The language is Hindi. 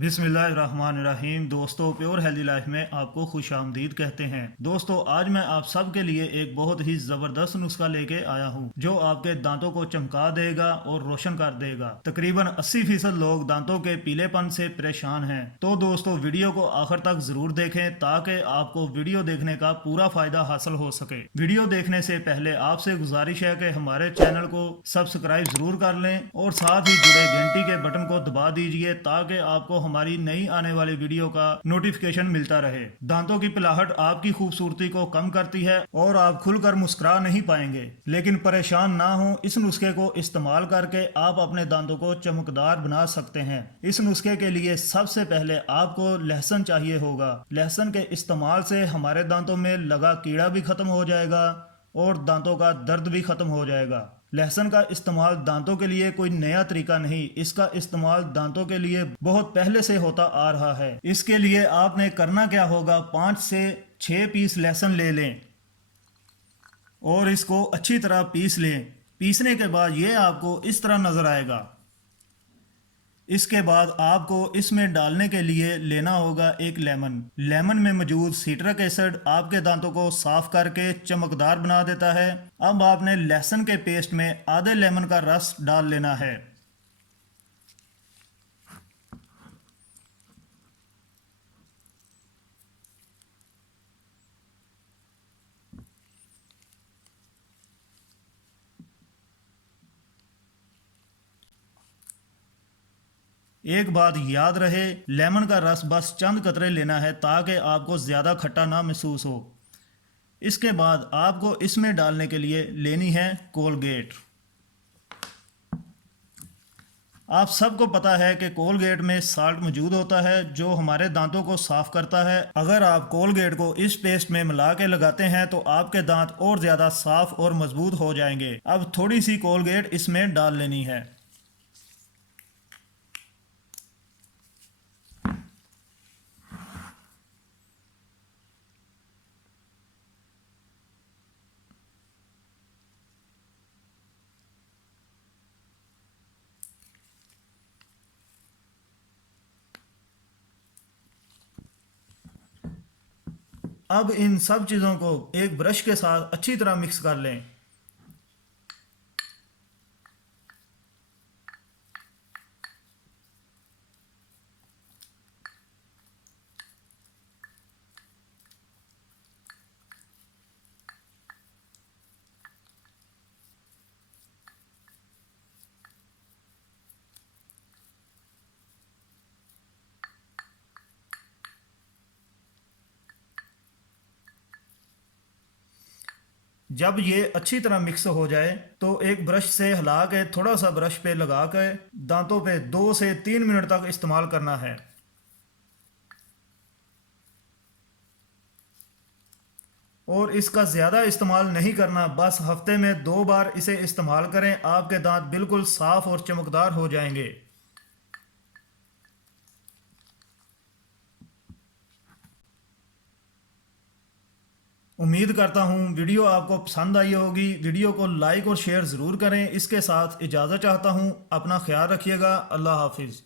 बिस्मिल्लाहिर्रहमानिर्रहीम। दोस्तों, प्योर हेल्दी लाइफ में आपको खुश आमदीद कहते हैं। दोस्तों, आज मैं आप सब के लिए एक बहुत ही ज़बरदस्त नुस्खा लेके आया हूँ जो आपके दांतों को चमका देगा और रोशन कर देगा। तकरीबन 80% लोग दांतों के पीलेपन से परेशान हैं। तो दोस्तों, वीडियो को आखिर तक ज़रूर देखें ताकि आपको वीडियो देखने का पूरा फ़ायदा हासिल हो सके। वीडियो देखने से पहले आपसे गुजारिश है कि हमारे चैनल को सब्सक्राइब ज़रूर कर लें और साथ ही जुड़े घंटी के बटन को दबा दीजिए ताकि आपको हमारी नई आने वाली वीडियो का नोटिफिकेशन मिलता रहे। दांतों की पिलाहट आपकी खूबसूरती को कम करती है और आप खुलकर मुस्कुरा नहीं पाएंगे। लेकिन परेशान ना हो, इस नुस्खे को इस्तेमाल करके आप अपने दांतों को चमकदार बना सकते हैं। इस नुस्खे के लिए सबसे पहले आपको लहसुन चाहिए होगा। लहसुन के इस्तेमाल से हमारे दांतों में लगा कीड़ा भी खत्म हो जाएगा और दांतों का दर्द भी खत्म हो जाएगा। लहसुन का इस्तेमाल दांतों के लिए कोई नया तरीका नहीं, इसका इस्तेमाल दांतों के लिए बहुत पहले से होता आ रहा है। इसके लिए आपने करना क्या होगा, 5 से 6 पीस लहसुन ले लें और इसको अच्छी तरह पीस लें। पीसने के बाद ये आपको इस तरह नज़र आएगा। इसके बाद आपको इसमें डालने के लिए लेना होगा एक लेमन। लेमन में मौजूद सिट्रिक एसिड आपके दांतों को साफ करके चमकदार बना देता है। अब आपने लहसुन के पेस्ट में आधे लेमन का रस डाल लेना है। एक बात याद रहे, लेमन का रस बस चंद कतरे लेना है ताकि आपको ज़्यादा खट्टा ना महसूस हो। इसके बाद आपको इसमें डालने के लिए लेनी है कोलगेट। आप सबको पता है कि कोलगेट में साल्ट मौजूद होता है जो हमारे दांतों को साफ करता है। अगर आप कोलगेट को इस पेस्ट में मिला के लगाते हैं तो आपके दांत और ज़्यादा साफ और मजबूत हो जाएंगे। अब थोड़ी सी कोलगेट इसमें डाल लेनी है। अब इन सब चीज़ों को एक ब्रश के साथ अच्छी तरह मिक्स कर लें। जब ये अच्छी तरह मिक्स हो जाए तो एक ब्रश से हिला के थोड़ा सा ब्रश पे लगा के दांतों पे 2 से 3 मिनट तक इस्तेमाल करना है। और इसका ज़्यादा इस्तेमाल नहीं करना, बस हफ्ते में 2 बार इसे इस्तेमाल करें। आपके दांत बिल्कुल साफ़ और चमकदार हो जाएंगे। उम्मीद करता हूँ वीडियो आपको पसंद आई होगी। वीडियो को लाइक और शेयर ज़रूर करें। इसके साथ इजाज़त चाहता हूँ। अपना ख्याल रखिएगा। अल्लाह हाफिज़।